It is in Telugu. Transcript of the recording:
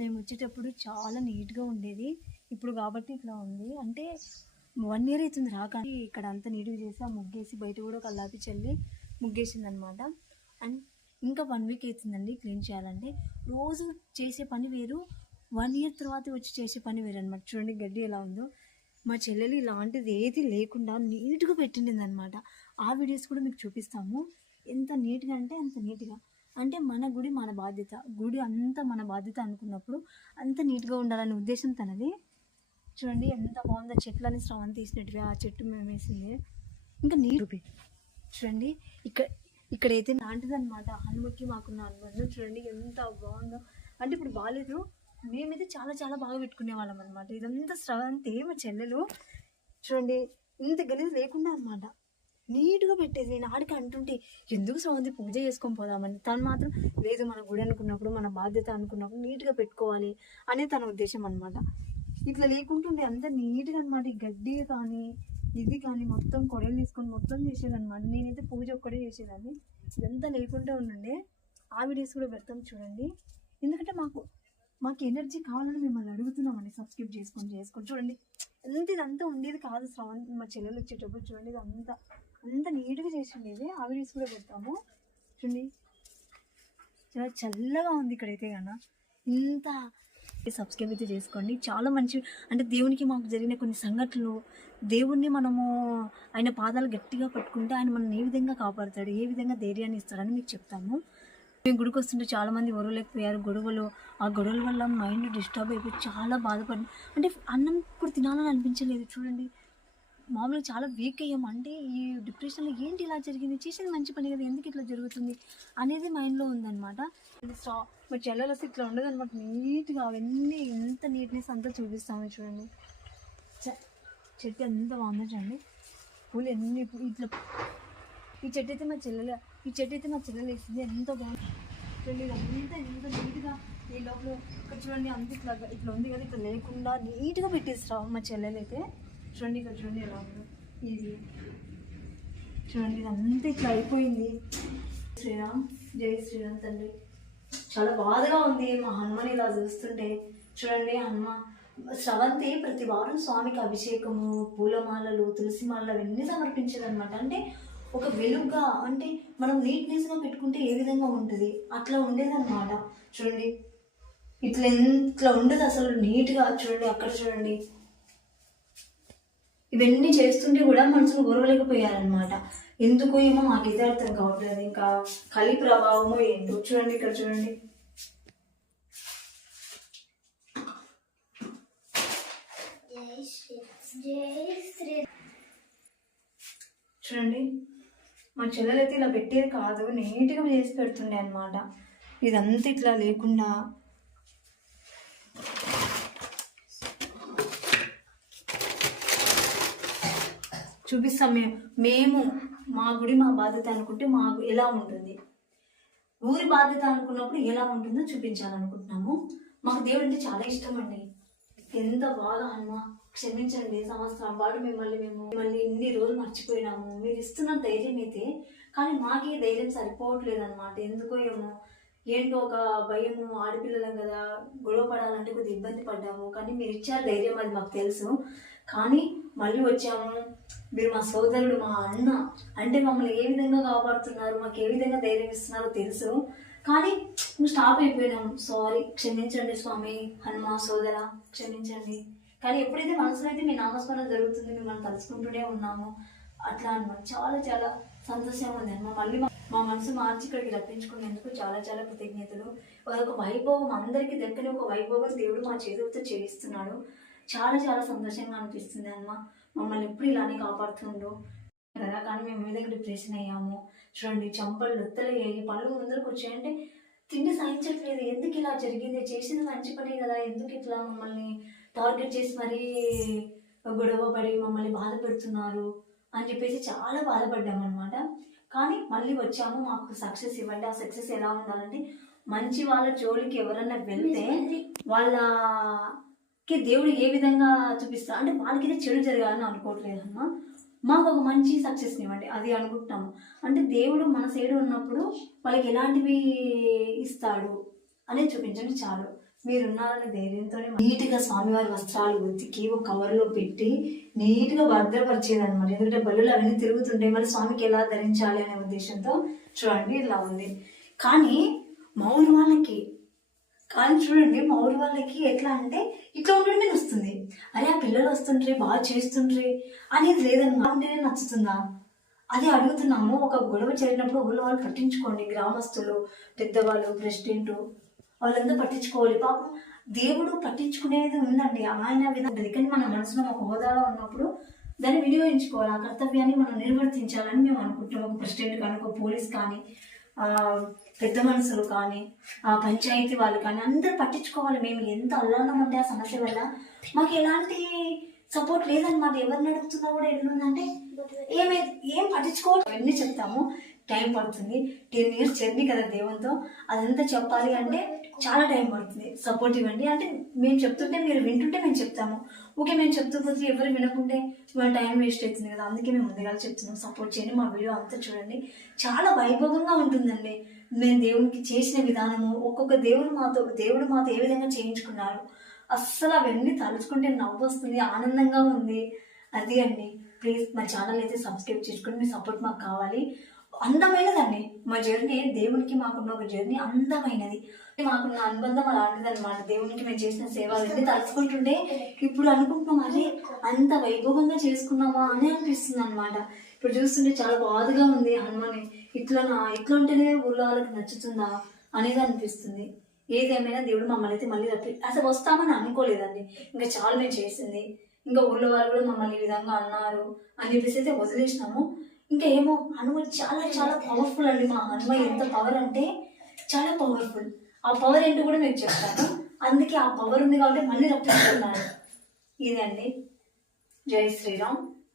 మేము వచ్చేటప్పుడు చాలా నీట్గా ఉండేది. ఇప్పుడు కాబట్టి ఇట్లా ఉంది. అంటే వన్ ఇయర్ అవుతుంది రాక ఇక్కడ అంతా నీట్గా చేసి ఆ ముగ్గేసి బయట కూడా కల్లాపి చల్లి ముగ్గేసింది అనమాట అండ్ ఇంకా వన్ వీక్ అవుతుందండి క్లీన్ చేయాలంటే. రోజు చేసే పని వేరు. వన్ ఇయర్ తర్వాత వచ్చి చేసే పని వేరు అనమాట చూడండి గడ్డి ఎలా ఉందో. మా చెల్లెలు ఇలాంటిది ఏది లేకుండా నీట్గా పెట్టిండింది అనమాట ఆ వీడియోస్ కూడా మీకు చూపిస్తాము. ఎంత నీట్గా అంటే అంత నీట్గా. అంటే మన గుడి మన బాధ్యత. గుడి అంతా మన బాధ్యత అనుకున్నప్పుడు అంత నీట్గా ఉండాలనే ఉద్దేశం తనది. చూడండి ఎంత బాగుందో చెట్లని శ్రవం తీసినట్టుగా ఆ చెట్టు మేము వేసింది ఇంకా నీరు చూడండి ఇక్కడ ఇక్కడైతే నాంటిది అనమాట హనుమకి మాకున్న అనుబంధం చూడండి ఎంత బాగుందో. అంటే ఇప్పుడు బాగాలేదు మేమైతే చాలా చాలా బాగా పెట్టుకునే వాళ్ళం అనమాట ఇదంతా స్రవంతి మా చెల్లెలు. చూడండి ఇంత గలీజ్ లేకుండా అనమాట నీట్గా పెట్టేది నేను ఆడికి అంటుంటే ఎందుకు స్రవంతి పూజ చేసుకొని పోదామని? తను మాత్రం లేదు మన గుడి అనుకున్నప్పుడు మన బాధ్యత అనుకున్నప్పుడు నీట్గా పెట్టుకోవాలి అనే తన ఉద్దేశం అనమాట ఇట్లా లేకుంటుండే అంత నీట్గా అనమాట గడ్డి కానీ ఇది కానీ మొత్తం కొడలు తీసుకొని మొత్తం చేసేదనమాట నేనైతే పూజ ఒక్కడే చేసేదాన్ని. ఇదంతా లేకుండా ఉండుండే. ఆ వీడియోస్ కూడా పెడతాం చూడండి. ఎందుకంటే మాకు మాకు ఎనర్జీ కావాలని మిమ్మల్ని అడుగుతున్నామండి. సబ్స్క్రైబ్ చేసుకొని చేసుకొని. చూడండి. ఎంత ఇదంతా ఉండేది కాదు శ్రవణ్ మా చెల్లెలు వచ్చేటప్పుడు చూడండి ఇది అంత నీట్గా చేసి ఇది. ఆ కూడా పెడతాము. చూడండి. చాలా చల్లగా ఉంది ఇక్కడైతే కన్నా ఇంత సబ్స్క్రైబ్ అయితే చేసుకోండి. చాలా మంచి అంటే దేవునికి మాకు జరిగిన కొన్ని సంఘటనలు దేవుణ్ణి మనము ఆయన పాదాలు గట్టిగా పట్టుకుంటే ఆయన మనం ఏ విధంగా కాపాడుతాడు ఏ విధంగా ధైర్యాన్ని ఇస్తాడని మీకు చెప్తాము. మేము గుడికి వస్తుంటే చాలామంది ఒరవలేకపోయారు గొడవలు ఆ గొడవల వల్ల మైండ్ డిస్టర్బ్ అయిపోయి చాలా బాధపడి అంటే అన్నం కూడా తినాలని అనిపించలేదు. చూడండి. మామూలుగా చాలా వీక్ అయ్యాం అంటే ఈ డిప్రెషన్లో ఏంటి ఇలా జరిగింది? చేసేది మంచి పని కదా ఎందుకు ఇట్లా జరుగుతుంది? అనేది మైండ్లో ఉందన్నమాట. ఇది స్టా మా చెల్లెలు వస్తే ఇట్లా ఉండదు అనమాట నీట్గా అవన్నీ ఎంత నీట్నెస్ అంతా చూపిస్తాము చూడండి. చ- చెట్టు ఎంత బాగుందో చూడండి. పూలు ఎన్ని ఇట్లా ఈ చెట్టు అయితే మా చెల్లెలు ఈ చెట్టు అయితే మా చెల్లెలు వేసింది. ఎంత బాగుంది. చూడండి ఇదంతా ఎంత నీట్గా ఈ లోపల ఇక్కడ చూడండి అంత ఇట్లా ఇట్లా ఉంది కదా ఇట్లా లేకుండా నీట్గా పెట్టేస్తాం మా చెల్లెలు అయితే. చూడండి ఇక్కడ చూడండి ఎలా ఉందో. ఇది. చూడండి ఇదంతా ఇట్లా అయిపోయింది. శ్రీరామ్ జై శ్రీరామ్ తండ్రి. చాలా బాధగా ఉంది మా హనుమాన్ ఇలా చూస్తుంటే. చూడండి హనుమ స్రవంతి ప్రతి వారం స్వామికి అభిషేకము పూలమాలలు తులసి మాలలు అవన్నీ సమర్పించేదనమాట అంటే ఒక వెలుగ్గా అంటే మనం నీట్నెస్గా పెట్టుకుంటే ఏ విధంగా ఉంటుంది? అట్లా ఉండేదన్నమాట. చూడండి. ఇట్లా ఇట్లా ఉండదు అసలు నీట్గా. చూడండి అక్కడ చూడండి. ఇవన్నీ చేస్తుంటే కూడా మనసును గొరవలేకపోయారనమాట ఎందుకు ఏమో మాకైతే అర్థం కావట్లేదు. ఇంకా కలి ప్రభావము ఏంటో చూడండి ఇక్కడ చూడండి. చూడండి. మా చెల్లెలైతే ఇలా పెట్టేది కాదు నీట్గా చేసి పెడుతుండే అనమాట ఇదంతా ఇట్లా లేకుండా చూపిస్తాం మేము మేము మా గుడి మా బాధ్యత అనుకుంటే మాకు ఎలా ఉంటుంది? ఊరి బాధ్యత అనుకున్నప్పుడు ఎలా ఉంటుందో చూపించాలనుకుంటున్నాము. మాకు దేవుడు అంటే చాలా ఇష్టం అండి ఎంత బాగా అమ్మ క్షమించండి సంవత్సరం పాటు మిమ్మల్ని మేము మిమ్మల్ని ఇన్ని రోజులు మర్చిపోయినాము. మీరు ఇస్తున్న ధైర్యం అయితే కానీ మాకే ధైర్యం సరిపోవట్లేదు అనమాట ఎందుకో ఏమో ఏంటో ఒక భయము ఆడపిల్లలం కదా గొడవ పడాలంటే కొద్దిగా ఇబ్బంది పడ్డాము. కానీ మీరు ఇచ్చారు ధైర్యం అది మాకు తెలుసు. కానీ మళ్ళీ వచ్చాము. మీరు మా సోదరుడు మా అన్న అంటే మమ్మల్ని ఏ విధంగా కాపాడుతున్నారు? మాకు ఏ విధంగా ధైర్యం ఇస్తున్నారో తెలుసు. కానీ మేము స్టాప్ అయిపోయినాం. సారీ క్షమించండి స్వామి హనుమ సోదర క్షమించండి. కానీ ఎప్పుడైతే మనసులో అయితే మీ నామస్మరణ జరుగుతుంది మిమ్మల్ని తలుచుకుంటూనే ఉన్నాము. అట్లా అనమాట చాలా చాలా సంతోషంగా ఉంది అన్నమాట మళ్ళీ మా- మనసు మార్చి ఇక్కడికి రప్పించుకునేందుకు చాలా చాలా కృతజ్ఞతలు. ఒక వైభవం అందరికీ దక్కని ఒక వైభవం దేవుడు మా చేతులతో చేయిస్తున్నాడు. చాలా చాలా సంతోషంగా అనిపిస్తుంది అమ్మ. మమ్మల్ని ఎప్పుడు ఇలానే కాపాడుతుండ్రు. కదా కానీ మేము మీద డిప్రెషన్ అయ్యాము. చూడండి చంపలు లొత్తలయ్యాయి పళ్ళు ముందరకు వచ్చాయంటే తిండి సాధించట్లేదు ఎందుకు ఇలా జరిగింది? చేసిన మంచి పనే కదా. ఎందుకు ఇట్లా మమ్మల్ని టార్గెట్ చేసి మరీ గొడవ పడి మమ్మల్ని బాధ పెడుతున్నారు అని చెప్పేసి చాలా బాధపడ్డాము అనమాట కానీ మళ్ళీ వచ్చాము. మాకు సక్సెస్ ఇవ్వండి. ఆ సక్సెస్ ఎలా ఉండాలంటే మంచి వాళ్ళ జోలికి ఎవరన్నా వెళ్తే కి దేవుడు ఏ విధంగా చూపిస్తారు అంటే వాళ్ళకి చెడు జరగాలని అనుకోవట్లేదు మాకు ఒక మంచి సక్సెస్ ఇవ్వండి. అది అనుకుంటున్నాము. అంటే దేవుడు మన సైడ్ ఉన్నప్పుడు వాళ్ళకి ఎలాంటివి ఇస్తాడు అనేది చూపించండి చాలు. మీరున్నారనే ధైర్యంతోనే నీట్గా స్వామివారి వస్త్రాలు ఉతికి ఒక కవర్లో పెట్టి నీట్గా భద్రపరిచేది అనమాట ఎందుకంటే బల్లులు అవన్నీ తిరుగుతుంటాయి మరి స్వామికి ఎలా ధరించాలి అనే ఉద్దేశంతో చూడండి ఇలా ఉంది. కానీ మౌరు వాళ్ళకి కానీ చూడండి మా ఊరి వాళ్ళకి ఎట్లా అంటే ఇట్లా ఉండడమే వస్తుంది. అరే ఆ పిల్లలు వస్తుండ్రి బాగా చేస్తుండ్రి అనేది లేదన్నమాట ఉంటేనే నచ్చుతుందా? అది అడుగుతున్నాము. ఒక గొడవ చేరినప్పుడు ఊళ్ళో వాళ్ళు పట్టించుకోండి. గ్రామస్తులు పెద్దవాళ్ళు ప్రెసిడెంట్ వాళ్ళందరూ పట్టించుకోవాలి. పాపం దేవుడు పట్టించుకునేది ఉందండి. ఆయన విధంగా కానీ మన మనసులో ఒక హోదాలో ఉన్నప్పుడు దాన్ని వినియోగించుకోవాలి. ఆ కర్తవ్యాన్ని మనం నిర్వర్తించాలని మేము అనుకుంటున్నాం ఒక ప్రెసిడెంట్ కానీ ఒక పోలీస్ కానీ పెద్ద మనుషులు కానీ ఆ పంచాయతీ వాళ్ళు కానీ అందరూ పట్టించుకోవాలి మేము ఎంత అల్లానం ఉంటే ఆ సమస్య వల్ల. మాకు ఎలాంటి సపోర్ట్ లేదన్నమాట. ఎవరిని అడుగుతున్నా కూడా ఎట్లుందంటే ఏమే ఏం పట్టించుకోవాలి అన్నీ చెప్తాము. టైం పడుతుంది. టెన్ ఇయర్స్ జర్నీ కదా దేవునితో. అదంతా చెప్పాలి అంటే చాలా టైం పడుతుంది. సపోర్ట్ ఇవ్వండి. అంటే మేము చెప్తుంటే మీరు వింటుంటే మేము చెప్తాము. ఓకే మేము చెప్తూ పోతే ఎవరు వినకుంటే మన టైం వేస్ట్ అవుతుంది కదా. అందుకే మేము ముందుగా చెప్తున్నాం సపోర్ట్ చేయండి మా వీడియో అంతా చూడండి. చాలా వైభవంగా ఉంటుందండి. మేము దేవునికి చేసిన విధానము ఒక్కొక్క దేవుడు మాతో దేవుడు మాతో ఏ విధంగా చేయించుకున్నారు అస్సలు అవన్నీ తలుచుకుంటే నవ్వు వస్తుంది ఆనందంగా ఉంది. అది అండి. ప్లీజ్ మా ఛానల్ అయితే సబ్స్క్రైబ్ చేసుకుని మీ సపోర్ట్ మాకు కావాలి. అందమైనదండి. మా జర్నీ దేవునికి మాకున్న ఒక జర్నీ అందమైనది. మాకున్న అనుబంధం అలాంటిది అనమాట దేవునికి మేము చేసిన సేవలన్నీ తలుచుకుంటుంటే ఇప్పుడు అనుకుంటున్నాం అరే అంత వైభవంగా చేసుకున్నామా? అని అనిపిస్తుంది అనమాట ఇప్పుడు చూస్తుంటే చాలా బాధగా ఉంది హనుమాని. ఇట్లా ఇట్లా ఉంటేనే ఊళ్ళో వాళ్ళకి నచ్చుతుందా? అనేది అనిపిస్తుంది. ఏదేమైనా దేవుడు మమ్మల్ని అయితే మళ్ళీ రప్పి అసలు వస్తామని అనుకోలేదండి. ఇంకా చాలా మేము చేసింది. ఇంకా ఊళ్ళో వాళ్ళు కూడా మమ్మల్ని ఈ విధంగా అన్నారు అని చెప్పేసి అయితే వదిలేసినాము. ఇంకా ఏమో హనుమ చాలా చాలా పవర్ఫుల్ అండి మా హనుమ ఎంత పవర్ అంటే చాలా పవర్ఫుల్ ఆ పవర్ ఏంటో కూడా నేను చెప్తాను. అందుకే ఆ పవర్ ఉంది కాబట్టి మళ్ళీ రప్పిస్తున్నాను ఇదండి. జై శ్రీరామ్.